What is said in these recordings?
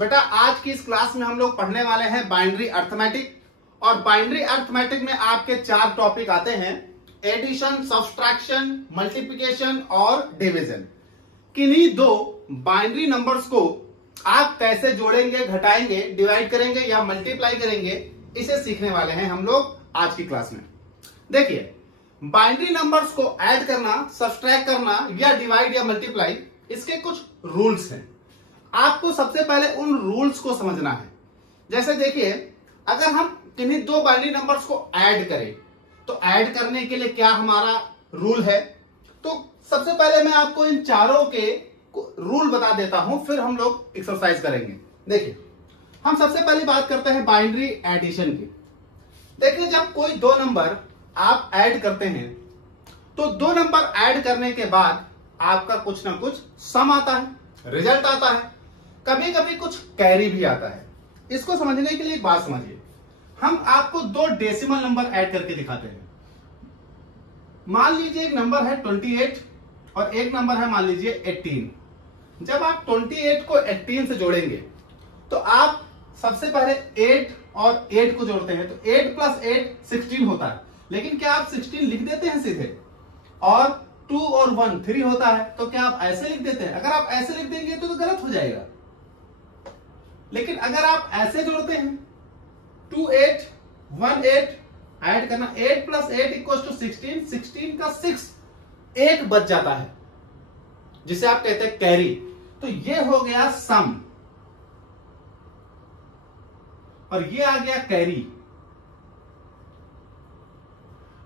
बेटा आज की इस क्लास में हम लोग पढ़ने वाले हैं बाइनरी अर्थमेटिक। और बाइनरी अर्थमेटिक में आपके 4 टॉपिक आते हैं, एडिशन, सब्सट्रैक्शन, मल्टीप्लिकेशन और डिवीजन। किन्हीं 2 बाइनरी नंबर्स को आप कैसे जोड़ेंगे, घटाएंगे, डिवाइड करेंगे या मल्टीप्लाई करेंगे, इसे सीखने वाले हैं हम लोग आज की क्लास में। देखिए, बाइनरी नंबर्स को ऐड करना, सब्सट्रैक्ट करना या डिवाइड या मल्टीप्लाई, इसके कुछ रूल्स हैं। आपको सबसे पहले उन रूल्स को समझना है। जैसे देखिए, अगर हम किन्हीं 2 बाइनरी नंबर्स को ऐड करें तो ऐड करने के लिए क्या हमारा रूल है, तो सबसे पहले मैं आपको इन चारों के रूल बता देता हूं, फिर हम लोग एक्सरसाइज करेंगे। देखिए, हम सबसे पहली बात करते हैं बाइनरी एडिशन की। देखिए, जब कोई 2 नंबर आप ऐड करते हैं तो 2 नंबर ऐड करने के बाद आपका कुछ ना कुछ सम आता है, रिजल्ट आता है, कभी कभी कुछ कैरी भी आता है। इसको समझने के लिए एक बात समझिए, हम आपको 2 डेसिमल नंबर ऐड करके दिखाते हैं। मान लीजिए एक नंबर है 28 और एक नंबर है मान लीजिए 18। जब आप 28 को 18 से जोड़ेंगे तो आप सबसे पहले 8 और 8 को जोड़ते हैं, तो 8 + 8 16 होता है। लेकिन क्या आप 16 लिख देते हैं सीधे? और 2 और 1 3 होता है, तो क्या आप ऐसे लिख देते हैं? अगर आप ऐसे लिख देंगे तो गलत हो जाएगा। लेकिन अगर आप ऐसे जोड़ते हैं 2 8 1 8 ऐड करना, 8 + 8 = 16, 16 का 6 1 बच जाता है, जिसे आप कहते हैं कैरी। तो ये हो गया सम और ये आ गया कैरी।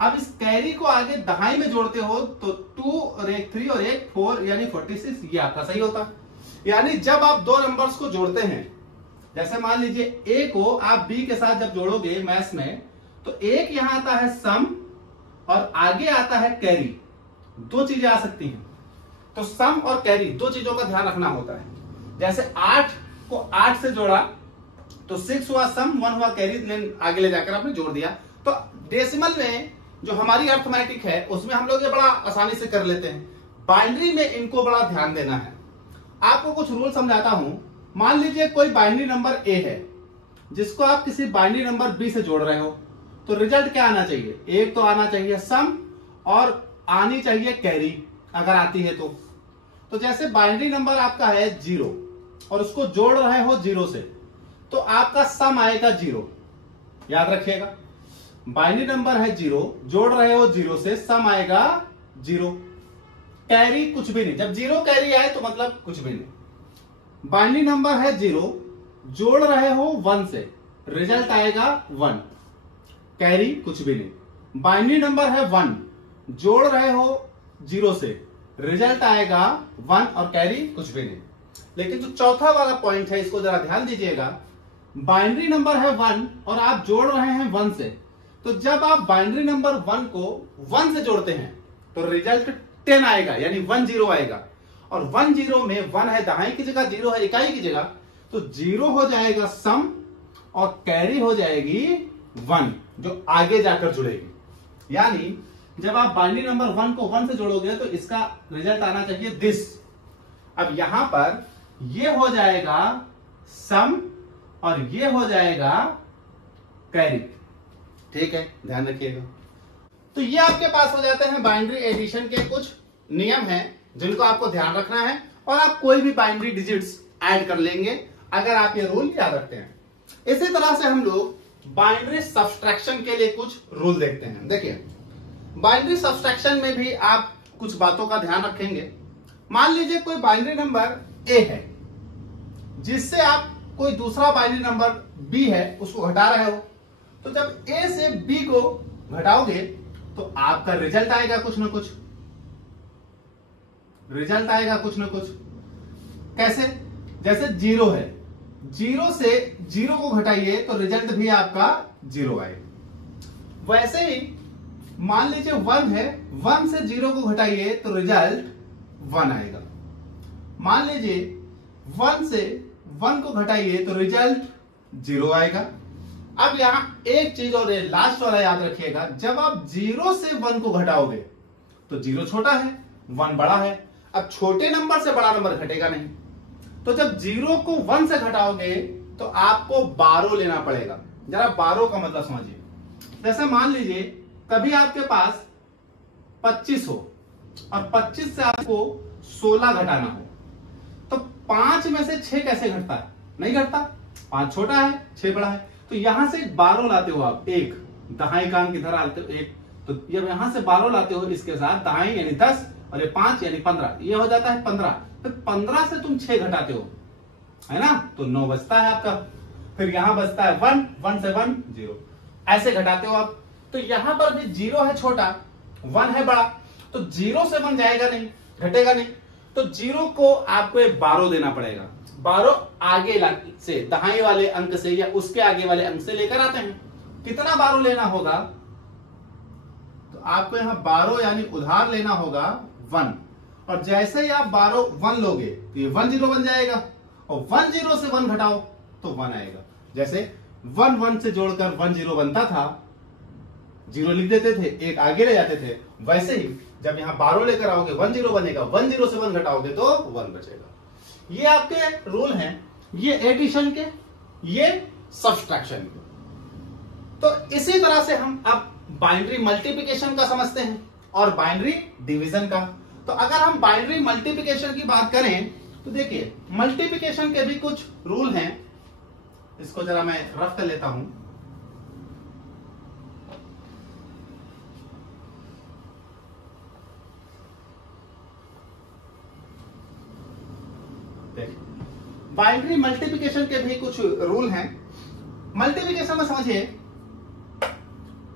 अब इस कैरी को आगे दहाई में जोड़ते हो तो 2 और 1 3 और 1 4 यानी 46, ये आपका सही होता। यानी जब आप 2 नंबर्स को जोड़ते हैं, जैसे मान लीजिए ए को आप बी के साथ जब जोड़ोगे मैथ्स में, तो एक यहां आता है सम और आगे आता है कैरी। 2 चीजें आ सकती हैं, तो सम और कैरी 2 चीजों का ध्यान रखना होता है। जैसे 8 को 8 से जोड़ा तो 6 हुआ सम, 1 हुआ कैरी, आगे ले जाकर आपने जोड़ दिया। तो डेसिमल में जो हमारी अर्थमेटिक है उसमें हम लोग ये बड़ा आसानी से कर लेते हैं। बाइनरी में इनको बड़ा ध्यान देना है। आपको कुछ रूल समझाता हूं। मान लीजिए कोई बाइनरी नंबर ए है जिसको आप किसी बाइनरी नंबर बी से जोड़ रहे हो, तो रिजल्ट क्या आना चाहिए? एक तो आना चाहिए सम और आनी चाहिए कैरी, अगर आती है तो जैसे बाइनरी नंबर आपका है 0 और उसको जोड़ रहे हो 0 से, तो आपका सम आएगा 0। याद रखिएगा, बाइनरी नंबर है 0, जोड़ रहे हो 0 से, सम आएगा 0, कैरी कुछ भी नहीं। जब 0 कैरी आए तो मतलब कुछ भी नहीं। बाइनरी नंबर है 0, जोड़ रहे हो 1 से, रिजल्ट आएगा 1, कैरी कुछ भी नहीं। बाइनरी नंबर है 1, जोड़ रहे हो 0 से, रिजल्ट आएगा 1 और कैरी कुछ भी नहीं। लेकिन जो चौथा वाला पॉइंट है, इसको जरा ध्यान दीजिएगा। बाइनरी नंबर है 1 और आप जोड़ रहे हैं 1 से, तो जब आप बाइनरी नंबर 1 को 1 से जोड़ते हैं तो रिजल्ट 10 आएगा, यानी 1 0 आएगा। और 1 0 में 1 है दहाई की जगह, 0 है इकाई की जगह, तो 0 हो जाएगा सम और कैरी हो जाएगी 1, जो आगे जाकर जुड़ेगी। यानी जब आप बाइनरी नंबर 1 को 1 से जोड़ोगे तो इसका रिजल्ट आना चाहिए दिस। अब यहां पर ये हो जाएगा सम और ये हो जाएगा कैरी। ठीक है, ध्यान रखिएगा। तो ये आपके पास हो जाते हैं बाइनरी एडिशन के कुछ नियम हैं जिनको आपको ध्यान रखना है, और आप कोई भी बाइनरी डिजिट्स ऐड कर लेंगे अगर आप ये रूल याद रखते हैं। इसी तरह से हम लोग बाइनरी सब्सट्रैक्शन के लिए कुछ रूल देखते हैं। देखिए, बाइनरी सब्सट्रैक्शन में भी आप कुछ बातों का ध्यान रखेंगे। मान लीजिए कोई बाइनरी नंबर ए है जिससे आप कोई दूसरा बाइनरी नंबर बी है उसको घटा रहे हो, तो जब ए से बी को घटाओगे तो आपका रिजल्ट आएगा कुछ ना कुछ, रिजल्ट आएगा कुछ ना कुछ। कैसे? जैसे 0 है, 0 से 0 को घटाइए तो रिजल्ट भी आपका 0 आएगा। वैसे ही मान लीजिए 1 है, 1 से 0 को घटाइए तो रिजल्ट 1 आएगा। मान लीजिए 1 से 1 को घटाइए तो रिजल्ट 0 आएगा। अब यहां एक चीज और लास्ट वाला याद रखिएगा, जब आप 0 से 1 को घटाओगे तो 0 छोटा है, 1 बड़ा है। अब छोटे नंबर से बड़ा नंबर घटेगा नहीं, तो जब 0 को 1 से घटाओगे तो आपको 12 लेना पड़ेगा। जरा 12 का मतलब समझिए। जैसे मान लीजिए कभी आपके पास 25 हो और 25 से आपको 16 घटाना हो, तो 5 में से 6 कैसे घटता है? नहीं घटता। 5 छोटा है, 6 बड़ा है। तो यहां से 12 लाते हो आप, एक दहाई का अंक इधर आते हो एक, तो जब यहां से 12 लाते हो इसके साथ दहाई यानी 10 और ये 5 यानी 15, ये हो जाता है 15। फिर 15 से तुम 6 घटाते हो, है ना, तो 9 बचता है आपका। फिर यहां बचता है 1, 1 से 1 0, ऐसे घटाते हो आप। तो यहां पर भी 0 है छोटा, 1 है बड़ा, तो 0 से 1 जाएगा नहीं, घटेगा नहीं। तो 0 को आपको एक 12 देना पड़ेगा। 12 आगे से दहाई वाले अंक से या उसके आगे वाले अंक से लेकर आते हैं। कितना 12 लेना होगा? तो आपको यहां 12 यानी उधार लेना होगा 1, और जैसे ही आप 12 1 लोगे तो ये 1 0 बन जाएगा, और 1 0 से 1 घटाओ तो 1 आएगा। जैसे 1 1 से जोड़कर 1 0 बनता था, 0 लिख देते थे, एक आगे ले जाते थे, वैसे ही जब यहां 12 लेकर आओगे 1 0 बनेगा, 1 0 से 1 घटाओगे तो 1 बचेगा। ये आपके रूल हैं, ये एडिशन के, ये सब्सट्रैक्शन के। तो इसी तरह से हम अब बाइनरी मल्टीप्लिकेशन का समझते हैं और बाइनरी डिवीजन का। तो अगर हम बाइनरी मल्टीप्लिकेशन की बात करें तो देखिए मल्टीप्लिकेशन के भी कुछ रूल हैं। इसको जरा मैं रफ कर लेता हूं। बाइनरी मल्टीप्लिकेशन के भी कुछ रूल हैं। मल्टीप्लिकेशन में समझिए,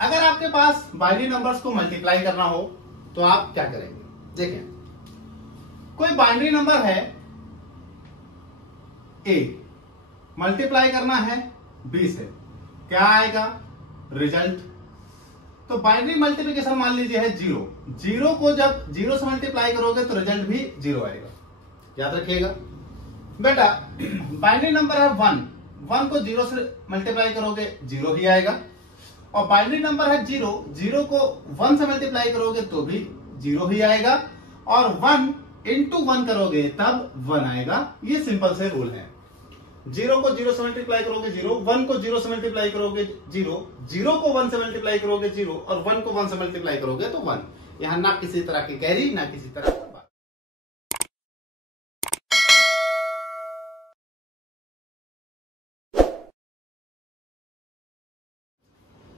अगर आपके पास बाइनरी नंबर्स को मल्टीप्लाई करना हो तो आप क्या करेंगे? देखिए, कोई बाइनरी नंबर है a, मल्टीप्लाई करना है b से, क्या आएगा? रिजल्ट। तो बाइनरी मल्टीप्लिकेशन मान लीजिए है 0, 0 को जब 0 से मल्टीप्लाई करोगे तो रिजल्ट भी 0 आएगा, याद रखिएगा बेटा। बाइनरी नंबर है 1, 1 को 0 से मल्टीप्लाई करोगे 0 ही आएगा, और बाइनरी नंबर है 0, 0 को 1 से मल्टीप्लाई करोगे तो भी 0 ही आएगा, और 1 इंटू 1 करोगे तब 1 आएगा। ये सिंपल से रूल है। 0 को 0 से मल्टीप्लाई करोगे 0, 1 को 0 से मल्टीप्लाई करोगे 0, 0 को 1 से मल्टीप्लाई करोगे 0, और 1 को 1 से मल्टीप्लाई करोगे तो 1। यहां ना किसी तरह की कैरी, ना किसी तरह का।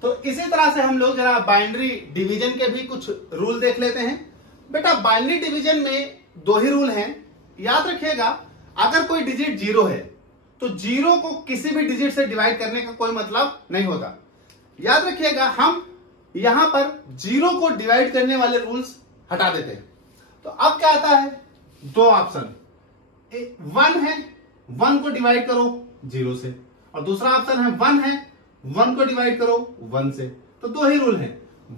तो इसी तरह से हम लोग जरा बाइनरी डिवीजन के भी कुछ रूल देख लेते हैं। बेटा बाइनरी डिवीजन में 2 ही रूल हैं, याद रखिएगा। अगर कोई डिजिट 0 है तो 0 को किसी भी डिजिट से डिवाइड करने का कोई मतलब नहीं होता, याद रखिएगा। हम यहां पर 0 को डिवाइड करने वाले रूल्स हटा देते हैं। तो अब क्या आता है? 2 ऑप्शन, 1 है, 1 को डिवाइड करो 0 से, और दूसरा ऑप्शन है 1 है, 1 को डिवाइड करो 1 से। तो 2 ही रूल हैं,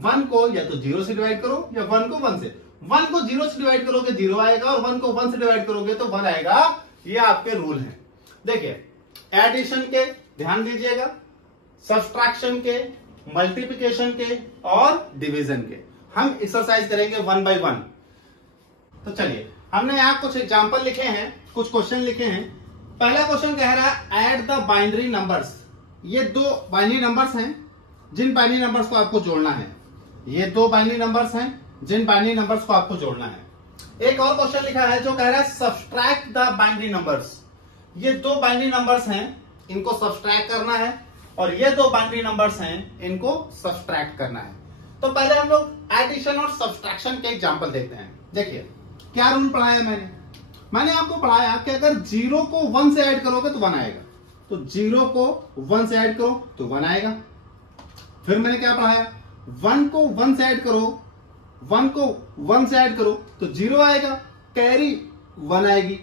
1 को या तो 0 से डिवाइड करो या 1 को 1 से। 1 को 0 से डिवाइड करोगे 0 आएगा, और 1 को 1 से डिवाइड करोगे तो 1 आएगा। ये आपके रूल हैं। देखिए, एडिशन के ध्यान दीजिएगा, सब्सट्रैक्शन के, मल्टीप्लिकेशन के और डिवीजन के हम एक्सरसाइज करेंगे 1 बाय 1। तो चलिए, हमने यहां कुछ एग्जांपल लिखे हैं, कुछ क्वेश्चन लिखे हैं। पहला क्वेश्चन कह रहा है ऐड द बाइनरी नंबर्स। ये 2 बाइनरी नंबर्स हैं जिन बाइनरी नंबर्स को आपको जोड़ना है। ये 2 बाइनरी नंबर्स हैं जिन बाइनरी नंबर्स को आपको जोड़ना है। एक और क्वेश्चन लिखा है जो कह रहा है सब्सट्रैक्ट द बाइनरी नंबर्स। ये 2 बाइनरी नंबर्स हैं, इनको सब्सट्रैक्ट करना है, और ये 2 बाइनरी नंबर्स हैं, इनको सब्सट्रैक्ट करना है। तो पहले हम लोग एडिशन और सब्सट्रैक्शन के एग्जांपल देखते हैं। देखिए क्या रूल पढ़ाया मैंने आपको पढ़ाया कि अगर 0 को 1 से ऐड करोगे तो 1 आएगा। तो 0 को 1 से ऐड करो तो 1 आएगा। फिर मैंने क्या पढ़ाया? 1 को 1 से ऐड करो, 1 को 1 से ऐड करो तो 0 आएगा, कैरी 1 आएगी।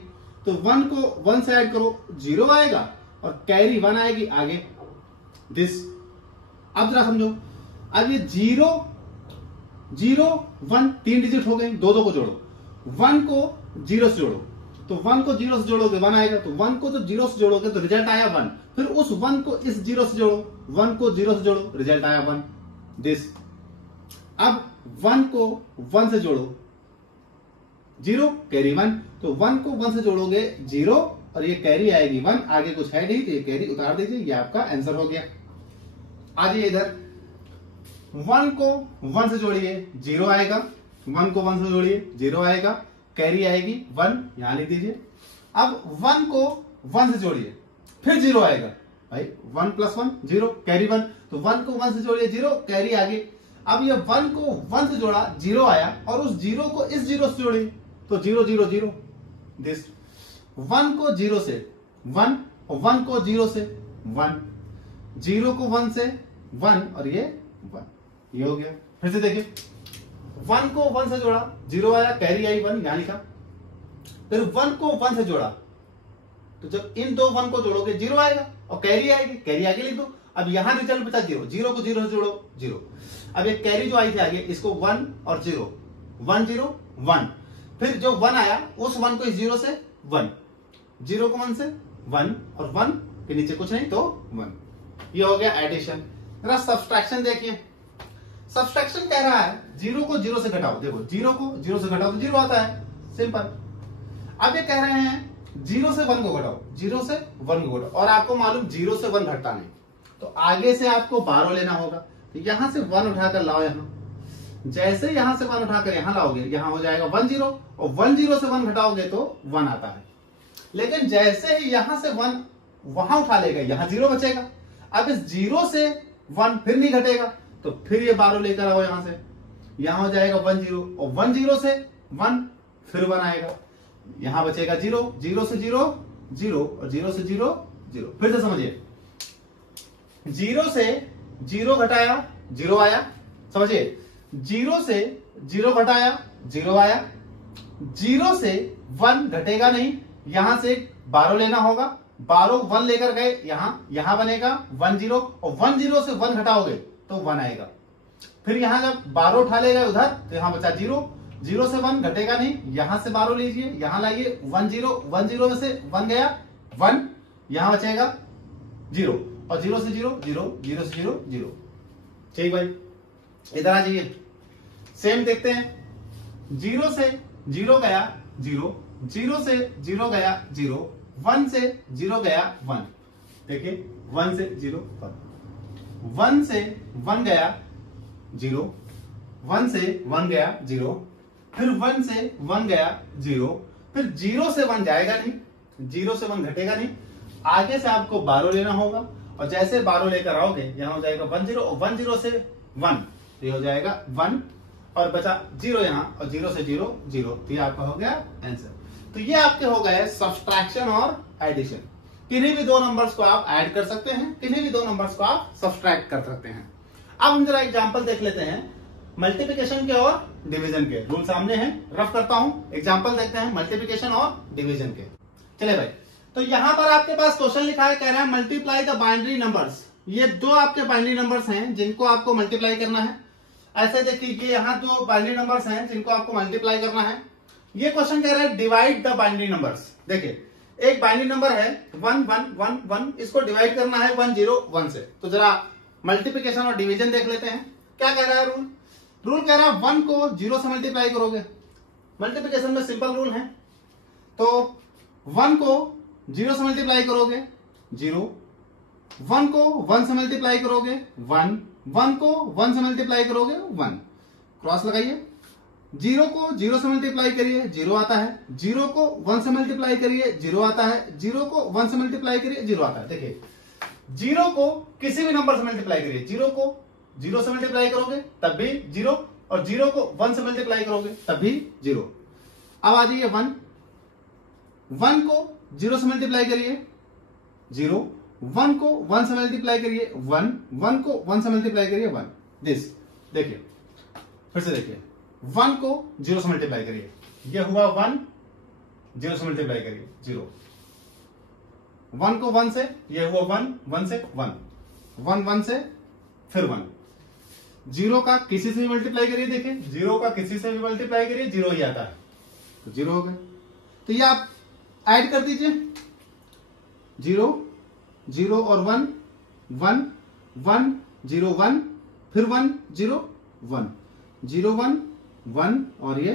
तो 1 को 1 से ऐड करो 0 आएगा, और कैरी 1 आएगी आगे। दिस। अब जरा समझो, अब ये 0 0 1 3 डिजिट हो गए, 2 को जोड़ो। 1 को 0 से जोड़ो, तो 1 को 0 से जोड़ोगे 1 आएगा। तो 1 को जब 0 से जोड़ोगे तो रिजल्ट आया 1। फिर उस 1 को इस 0 से जोड़ो, 1 को 0 से जोड़ो, रिजल्ट आया 1। दिस। अब 1 को 1 से जोड़ो 0, कैरी 1। तो 1 को 1 से जोड़ोगे 0, और ये कैरी आएगी 1, आगे कुछ है नहीं तो ये कैरी उतार दीजिए, ये आपका आंसर हो गया। आ जाइए इधर, 1 को 1 से जोड़िए 0 आएगा, 1 को 1 से जोड़िए 0 आएगा, कैरी आएगी 1, यहां लिख दीजिए। अब 1 को 1 से जोड़िए फिर 0 आएगा, भाई 1 + 1 0, कैरी 1, तो 1 को 1 से जोड़िए 0, कैरी आगे। अब ये 1 को 1 से जोड़ा 0 आया, और उस 0 को इस 0 से जोड़िए तो 0 0 0 दिस। 1 को 0 से 1 और 1 को 0 से 1, 0 को 1 से 1 और ये 1, ये हो गया। फिर से देखिए, 1 को 1 से जोड़ा 0 आया, कैरी आई 1, यहां लिखा। फिर 1 को 1 से जोड़ा तो जब इन दो 1 को जोड़ोगे 0 आएगा और कैरी आएगी, कैरी आगे लिख दो। अब यहां रिजल्ट बचा 0, 0 को 0 से जोड़ो 0। अब एक कैरी जो आई थी आगे, इसको 1 और 0, 1 0 1, फिर जो 1 आया उस 1 को इस 0 से 1, 0 को 1 से 1 और 1 के नीचे कुछ नहीं तो 1। ये हो गया एडिशन। जरा सब्सट्रैक्शन देखिए, सब्सट्रैक्शन कह रहा है 0 को 0 से घटाओ, देखो 0 को 0 से घटाओ तो 0 आता है, सिंपल। अब ये कह रहे हैं 0 से 1 को घटाओ, 0 से 1 को घटाओ, और आपको मालूम 0 से 1 घटता नहीं, तो आगे से आपको 12 लेना होगा। तो यहां से 1 उठाकर लाओ, यहां जैसे यहां से 1 उठाकर यहां लाओगे, यहां हो जाएगा 1 0, और 1 0 से 1 घटाओगे तो 1 आता है। लेकिन जैसे ही यहां से 1 वहां उठा लेगा, यहां 0 बचेगा। अब इस 0 से 1 फिर नहीं घटेगा, तो फिर ये 12 लेकर आओ यहां से, यहां हो जाएगा 1 0, और 1 0 से 1 फिर 1 आएगा, यहां बचेगा 0, 0 से 0 0 और 0 से 0 0। फिर से समझिए, 0 से 0 घटाया 0 आया, समझिए 0 से 0 घटाया 0 आया, 0 से 1 घटेगा नहीं, यहां से 12 लेना होगा, 12 1 लेकर गए यहां बनेगा 1 0, और 1 0 से 1 घटाओगे तो 1 आएगा। फिर यहां जब 12 उठा लेगा उधर तो यहां बचा 0, 0 से 1 घटेगा नहीं, यहां से 12 लीजिए, यहां लाइए 1 0, 1 0 में से 1 गया 1, यहां बचेगा 0, और 0 से 0 0, 0 से 0 0। ठीक भाई, इधर आ जाइए, सेम देखते हैं। 0 से 0 गया 0, 0 से 0 गया 0, 1 से 0 गया 1, देखिए 1 से 0 1, 1 से 1 गया 0, 1 से 1 गया 0, फिर 1 से 1 गया 0, फिर 0 से 1 जाएगा नहीं, 0 से 1 घटेगा नहीं, आगे से आपको 12 लेना होगा, और जैसे 12 लेकर आओगे यहां हो जाएगा 1 0, और 1 0 से 1 तो ये हो जाएगा 1, और बचा 0 यहां, और 0 से 0 0, तो ये आपका हो गया आंसर। तो ये आपके हो गए सब्सट्रैक्शन और एडिशन। किन्हीं भी दो नंबर्स को आप ऐड कर सकते हैं, किन्हीं भी दो नंबर्स को आप सब्सट्रैक्ट कर सकते हैं। अब हम जरा एग्जांपल देख लेते हैं मल्टीप्लिकेशन के और डिवीजन के। रूल सामने है, रफ करता हूं, एग्जांपल देखते हैं मल्टीप्लिकेशन और डिवीजन के। चले भाई, तो यहां पर आपके पास क्वेश्चन लिखा है, कह रहा है मल्टीप्लाई द बाइनरी नंबर्स। ये दो आपके बाइनरी नंबर्स हैं जिनको आपको मल्टीप्लाई करना है। ऐसे देखिए, यहाँ दो बाइनरी नंबर्स हैं जिनको आपको मल्टीप्लाई करना है। ये क्वेश्चन कह रहा है डिवाइड द बाइनरी नंबर्स। देखिए, एक बाइनरी नंबर है 1 1 1 1, इसको डिवाइड करना है 1 0 1 से। तो जरा मल्टीप्लिकेशन और डिवीजन देख लेते हैं। क्या कह रहा है रूल? रूल कह रहा है 1 को 0 से मल्टीप्लाई करोगे। मल्टीप्लिकेशन में सिंपल रूल है, तो 1 को 0 से मल्टीप्लाई करोगे 0, 1 को 1 से मल्टीप्लाई करोगे 1, 1 को 1 से मल्टीप्लाई करोगे 1, क्रॉस लगाइए। 0 को 0 से मल्टीप्लाई करिए 0 आता है, 0 को 1 से मल्टीप्लाई करिए 0 आता है, 0 को 1 से मल्टीप्लाई करिए 0 आता है। देखिए, 0 को किसी भी नंबर से मल्टीप्लाई करिए, 0 को 0 से मल्टीप्लाई करोगे तब भी 0, और 0 को 1 से मल्टीप्लाई करोगे तब भी 0। अब आ जाइए 1, 1 को 0 से मल्टीप्लाई करिए 0, 1 को 1 से मल्टीप्लाई करिए 1, 1 को 1 से मल्टीप्लाई करिए 1। दिस देखिए, फिर से देखिए, 1 को 0 से मल्टीप्लाई करिए, ये हुआ 1, 0 से मल्टीप्लाई करिए 0, 1 को 1 से, ये हुआ 1, 1 से 1, 1 1 से फिर 1, 0 का किसी से भी मल्टीप्लाई करिए, देखिए 0 का किसी से भी मल्टीप्लाई करिए 0 ही आता है, तो 0 हो गए। तो ये आप ऐड कर दीजिए, 0 0 और 1 1 1 0 1, फिर 1 0 1 0 1 1, और ये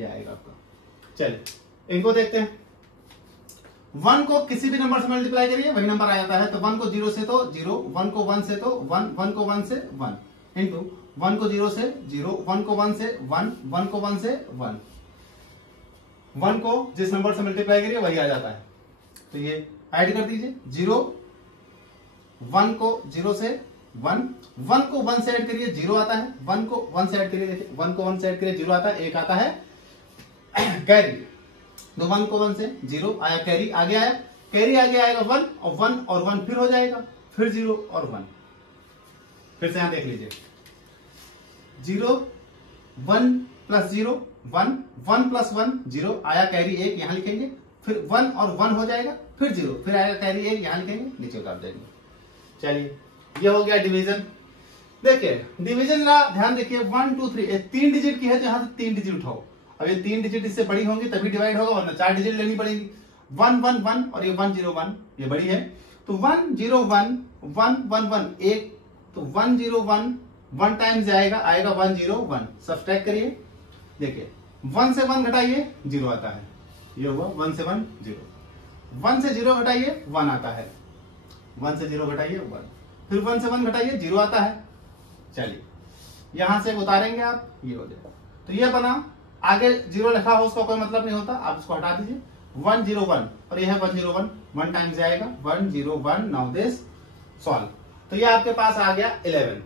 आएगा आपका। चलिए इनको देखते हैं। 1 को किसी भी नंबर से मल्टीप्लाई करिए वही नंबर आ जाता है। तो 1 को 0 से तो 0, 1 को 1 से तो 1, 1 को 1 से 1 इंटू 1 को 0 से 0, 1 को 1 से 1, 1 को 1 से 1, 1 को जिस नंबर से मल्टीप्लाई करिए वही आ जाता है। तो ये ऐड कर दीजिए 0, 1 को 0 से 1, 1 को 1 से ऐड करिए 0 आता है, 1 को 1 से ऐड करिए, देखिए 1 को 1 से ऐड करिए 0 आता है, 1 आता है कैरी। तो 1 को 1 से 0 आया, कैरी आगे आया, कैरी आगे आएगा 1 और 1 और 1 फिर हो जाएगा, फिर 0 और 1। फिर से यहां देख लीजिए 0, 1 प्लस 0 1, 1 प्लस 1 0 आया, कैरी 1 यहां लिखेंगे, फिर 1 और 1 हो जाएगा, फिर 0, फिर आएगा कैरी 1 यहां लिखेंगे, नीचे उतार देंगे। चलिए ये हो गया डिवीजन। देखिए डिवीजन का ध्यान देखिए 1 2 3 3 डिजिट की है तो यहां से 3 डिजिट उठाओ। अब ये 3 डिजिट इससे बड़ी होंगी तभी डिवाइड होगा, वरना 4 डिजिट लेनी पड़ेगी। 1 1 1 और ये 1 0 1 ये बड़ी है, तो 1 0 1 1 1 1 1, तो 1 0 1 1 टाइम्स आएगा 1 0 1। सब्सट्रैक्ट करिए, देखिए 1 से 1 घटाइए 0 आता है, ये हुआ 1 से 1 0, 1 से 0 घटाइए 1 आता है, 1 से 0 घटाइए 1, फिर 1 से 1 घटाइए 0 आता है। चलिए यहां से उतारेंगे आप, ये हो गया। तो ये बना, आगे 0 लिखा हो उसका कोई मतलब नहीं होता, आप इसको हटा दीजिए। 1 0 1 और ये है 1 0 1, 1 टाइम्स आएगा 1 0 1। Now this solve. तो ये आपके पास आ गया 11,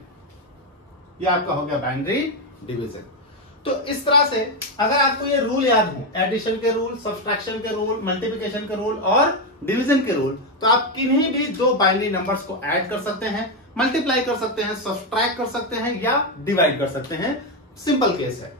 ये आपका हो गया बाइनरी डिवीजन। तो इस तरह से अगर आपको ये रूल याद हो, एडिशन के रूल, सब्सट्रैक्शन के रूल, मल्टीप्लिकेशन के रूल और डिवीजन के रूल, तो आप किन्हीं भी दो बाइनरी नंबर्स को ऐड कर सकते हैं, मल्टीप्लाई कर सकते हैं, सब्सट्रैक्ट कर सकते हैं या डिवाइड कर सकते हैं। सिंपल केस है।